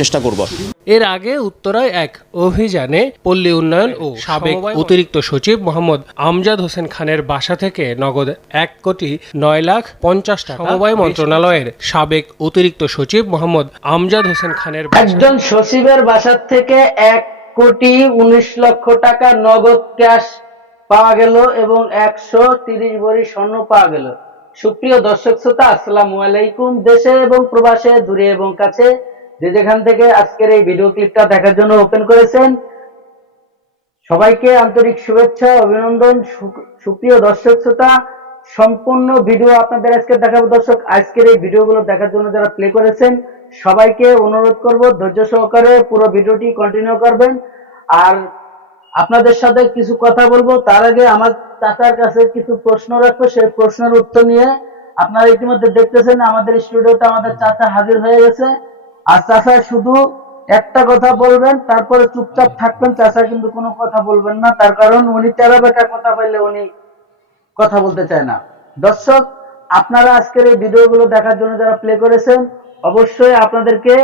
চেষ্টা করব। এর আগে উত্তরায় এক অভিযানে পল্লী উন্নয়ন ও সাবেক অতিরিক্ত সচিব মোহাম্মদ আমজাদ হোসেন খানের বাসা থেকে নগদ এক কোটি নয় লাখ পঞ্চাশ টাকা সমবায় মন্ত্রণালয়ের সাবেক অতিরিক্ত সচিব মোহাম্মদ আমজাদ হোসেন খানের একজন সচিবের বাসার থেকে এক কোটি উনিশ লক্ষ টাকা নগদ ক্যাশ পাওয়া গেল এবং একশো তিরিশ ভরি স্বর্ণ পাওয়া গেল। সুপ্রিয় দর্শক শ্রোতা আসসালামু আলাইকুম। দেশে এবং প্রবাসে দূরে এবং কাছে যে যেখান থেকে আজকের এই ভিডিও ক্লিপটা দেখার জন্য ওপেন করেছেন, সবাইকে আন্তরিক শুভেচ্ছা, অভিনন্দন সুপ্রিয় দর্শক শ্রোতা। সম্পূর্ণ ভিডিও আপনাদের আজকে দেখাবো দর্শক। আজকের এই ভিডিওগুলো দেখার জন্য যারা প্লে করেছেন, সবাইকে অনুরোধ করব, ধৈর্য সহকারে পুরো ভিডিওটি কন্টিনিউ করবেন। আর আপনাদের সাথে কিছু কথা বলব, তার আগে আমার চাচার কাছে কিছু প্রশ্ন রাখব, সেই প্রশ্নের উত্তর নিয়ে। আপনারা ইতিমধ্যে দেখতেছেন, আমাদের স্টুডিওতে আমাদের চাচা হাজির হয়ে গেছে। আর চাচা শুধু একটা কথা বলবেন, তারপরে চুপচাপ থাকবেন, চাচা কিন্তু কোনো কথা বলবেন না। তার কারণ উনি তেরো বেটা কথা পাইলে উনি কথা বলতে চায় না। দর্শক, আপনারা আজকের এই ভিডিওগুলো দেখার জন্য যারা প্লে করেছেন, অবশ্যই আপনাদেরকে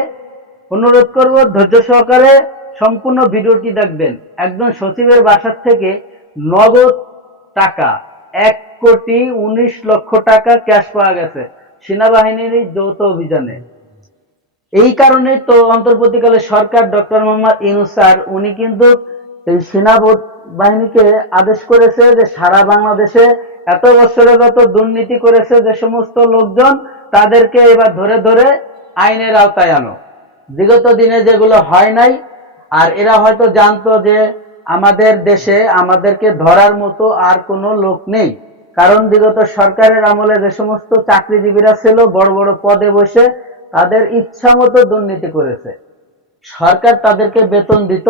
অনুরোধ করব, ধৈর্য সহকারে সম্পূর্ণ ভিডিওটি দেখবেন। একজন সচিবের বাসার থেকে নগদ টাকা, এক কোটি উনিশ লক্ষ টাকা ক্যাশ পাওয়া গেছে। সেনাবাহিনীর যৌথ অভিযানে। এই কারণে তো অন্তর্বর্তীকালে সরকার ডক্টর মোহাম্মদ ইউনুস স্যার, উনি কিন্তু এই সেনা বোধ- বাহিনীকে আদেশ করেছে যে সারা বাংলাদেশে এত বছরে যত দুর্নীতি করেছে যে সমস্ত লোকজন তাদেরকে এবার ধরে ধরে আইনের আওতায় আনো। বিগত দিনে যেগুলো হয় নাই, আর এরা হয়তো জানতো যে আমাদের দেশে আমাদেরকে ধরার মতো আর কোনো লোক নেই। কারণ বিগত সরকারের আমলে যে সমস্ত চাকরিজীবীরা ছিল, বড় বড় পদে বসে তাদের ইচ্ছা মতো দুর্নীতি করেছে। সরকার তাদেরকে বেতন দিত।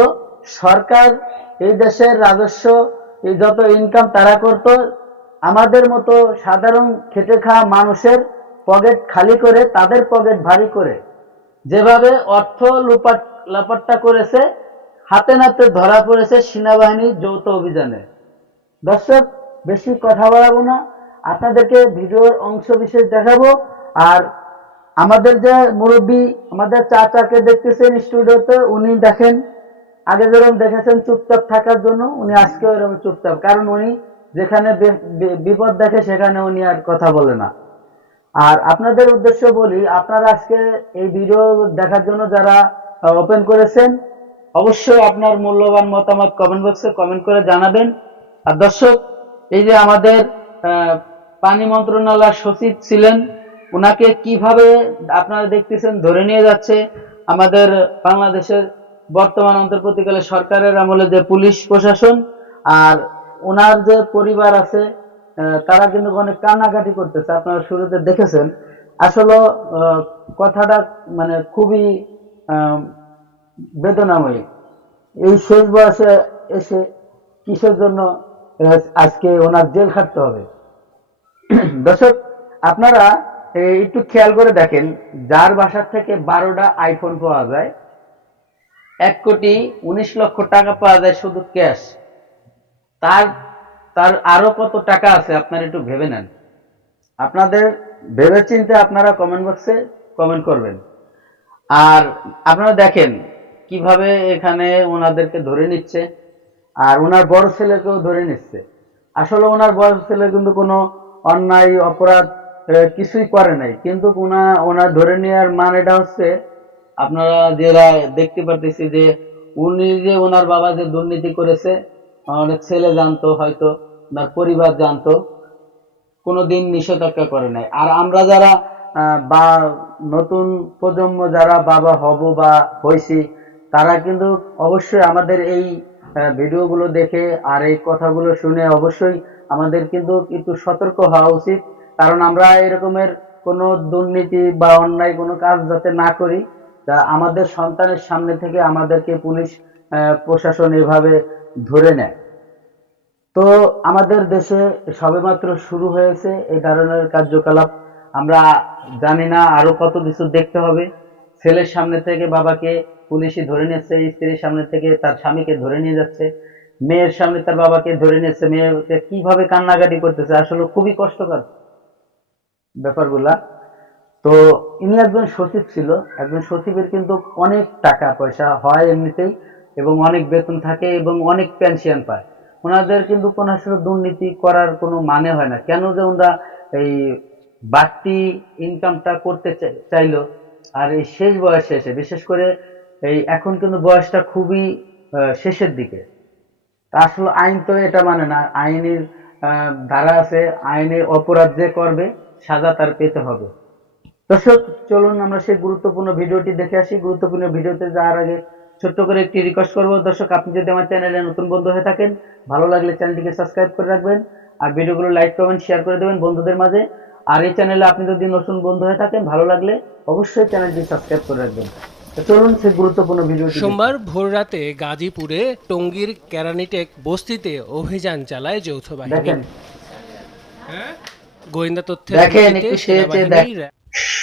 সরকার এই দেশের রাজস্ব যত ইনকাম তারা করত, আমাদের মতো সাধারণ খেটে খাওয়া মানুষের পকেট খালি করে, তাদের পকেট ভারী করে। যেভাবে অর্থ লুপাট লাপাট্টা করেছে, হাতে নাতে ধরা পড়েছে সেনাবাহিনীর যৌথ অভিযানে। দর্শক, বেশি কথা বাড়াবো না। আপনাদেরকে ভিডিওর অংশ বিশেষ দেখাবো। আর আমাদের যে মুরব্বী, আমাদের চাচাকে দেখতেছেন স্টুডিওতে, উনি দেখেন, আগে যেরকম দেখেছেন চুপচাপ থাকার জন্য, উনি আজকে এরকম চুপচাপ। কারণ উনি যেখানে বিপদ দেখে সেখানে উনি আর কথা বলে না। আর আপনাদের উদ্দেশ্য বলি, আপনারা আজকে এই ভিডিও দেখার জন্য যারা ওপেন করেছেন, অবশ্যই আপনার মূল্যবান মতামত কমেন্ট বক্সে কমেন্ট করে জানাবেন। আর দর্শক, এই যে আমাদের পানি মন্ত্রণালয়ের সচিব ছিলেন ওনাকে কীভাবে আপনারা দেখতেছেন ধরে নিয়ে যাচ্ছে আমাদের বাংলাদেশের বর্তমান অন্তর্বর্তীকালে সরকারের আমলে যে পুলিশ প্রশাসন আর ওনার যে পরিবার আছে তারা কিন্তু অনেক কান্নাকাটি করতেছে। আপনারা শুরুতে দেখেছেন। আসলে কথাটা মানে খুবই বেদনাময়ী। এই শেষ বয়সে এসে কিসের জন্য আজকে ওনার জেল খাটতে হবে? দর্শক, আপনারা একটু খেয়াল করে দেখেন, যার বাসার থেকে বারোটা আইফোন পাওয়া যায়, এক কোটি উনিশ লক্ষ টাকা পাওয়া যায় শুধু ক্যাশ তার তার আরও কত টাকা আছে আপনারা একটু ভেবে নেন। আপনাদের ভেবে চিন্তে আপনারা কমেন্ট বক্সে কমেন্ট করবেন। আর আপনারা দেখেন কীভাবে এখানে ওনাদেরকে ধরে নিচ্ছে, আর ওনার বড় ছেলেকেও ধরে নিচ্ছে। আসলে ওনার বড় ছেলে কিন্তু কোনো অন্যায়, অপরাধ কিছুই করে নাই। কিন্তু ওনা ওনার ধরে নেওয়ার মানেটা হচ্ছে, আপনারা যারা দেখতে পারতেছি যে, উনি যে ওনার বাবা যে দুর্নীতি করেছে, অনেক ছেলে জানতো হয়তো, ওনার পরিবার জানতো, কোনোদিন নিষেধাজ্ঞা করে নাই। আর আমরা যারা বা, নতুন প্রজন্ম যারা বাবা হব বা হয়েছি তারা কিন্তু অবশ্যই আমাদের এই ভিডিওগুলো দেখে আর এই কথাগুলো শুনে অবশ্যই আমাদের কিন্তু একটু সতর্ক হওয়া উচিত। কারণ আমরা এরকমের কোনো দুর্নীতি বা অন্যায় কোনো কাজ যাতে না করি, তা আমাদের সন্তানের সামনে থেকে আমাদেরকে পুলিশ প্রশাসন এভাবে ধরে নেয়। তো আমাদের দেশে সবেমাত্র শুরু হয়েছে এই ধরনের কার্যকলাপ। আমরা জানি না আরও কত কিছু দেখতে হবে। ছেলের সামনে থেকে বাবাকে পুলিশই ধরে নিচ্ছে স্ত্রীর সামনে থেকে তার স্বামীকে ধরে নিয়ে যাচ্ছে, মেয়ের সামনে তার বাবাকে ধরে নিচ্ছে মেয়েকে কীভাবে কান্নাকাটি করতেছে, আসলে খুবই কষ্টকর। ব্যাপারগুলা। তো ইনি একজন সচিব ছিল, একজন সচিবের কিন্তু অনেক টাকা পয়সা হয় এমনিতেই এবং অনেক বেতন থাকে এবং অনেক পেনশন পায়। ওনাদের কিন্তু কোনো আসলে দুর্নীতি করার কোনো মানে হয় না। কেন যে ওনারা এই বাড়তি ইনকামটা করতে চাই- চাইলো আর এই শেষ বয়সে এসে, বিশেষ করে এই এখন কিন্তু বয়সটা খুবই শেষের দিকে। আসলে আইন তো এটা মানে না, আইনের ধারা আছে আইনে অপরাধ যে করবে, সাজা তার পেতে হবে। দর্শক, চলুন আমরা সেই গুরুত্বপূর্ণ ভিডিওটি দেখে আসি। গুরুত্বপূর্ণ ভিডিওতে যাওয়ার আগে ছোট্ট করে একটি রিকোয়েস্ট করব। দর্শক, আপনি যদি আমার চ্যানেলে নতুন বন্ধু হয়ে থাকেন, ভালো লাগলে চ্যানেলটিকে সাবস্ক্রাইব করে রাখবেন আর ভিডিওগুলো লাইক কমেন্ট শেয়ার করে দেবেন বন্ধুদের মাঝে। আর এই চ্যানেলে আপনি যদি নতুন বন্ধু হয়ে থাকেন, ভালো লাগলে অবশ্যই চ্যানেলটি সাবস্ক্রাইব করে রাখবেন। চলুন গুরুত্বপূর্ণ সোমবার ভোররাতে গাজীপুরে টঙ্গীর কেরানিটেক বস্তিতে অভিযান চালায় যৌথ বাহিনী। গোয়েন্দা তথ্যের একটু সেরেছে সেনাবাহিনীর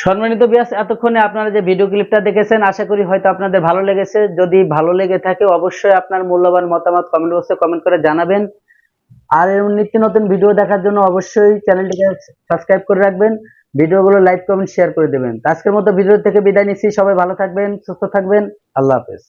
সম্মানিত বিয়াস এতক্ষণে আপনারা যে ভিডিও ক্লিপটা দেখেছেন আশা করি হয়তো আপনাদের ভালো লেগেছে। যদি ভালো লেগে থাকে অবশ্যই আপনার মূল্যবান মতামত কমেন্ট বক্সে কমেন্ট করে জানাবেন। আর নিত্য নতুন ভিডিও দেখার জন্য অবশ্যই চ্যানেলটিকে সাবস্ক্রাইব করে রাখবেন। ভিডিওগুলো লাইক কমেন্ট শেয়ার করে দেবেন। আজকের মতো ভিডিও থেকে বিদায় নিচ্ছি। সবাই ভালো থাকবেন, সুস্থ থাকবেন। আল্লাহ হাফেজ।